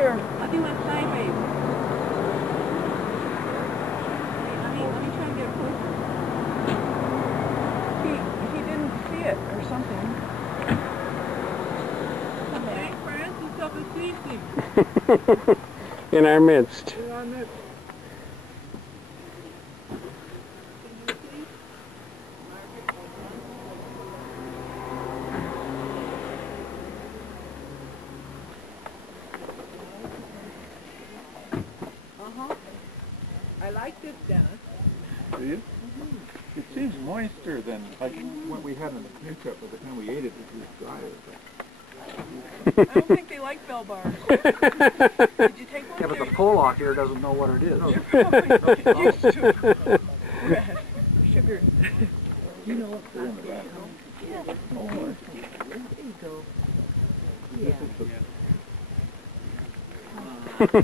closer. Let me look sideways. Let me try and get closer. He didn't see it or something. Hey, Francis of Assisi. In our midst. In our midst. I like this, Dennis. Do you? It seems moister than like what we had in the canoe trip. By the time we ate it, it was dry. I don't think they like bell bars. Did you take one? Yeah, but the Pollock here doesn't know what it is. Used to. Red. Sugar. You know what? They're in the back. Yeah. Oh, There you go. this is the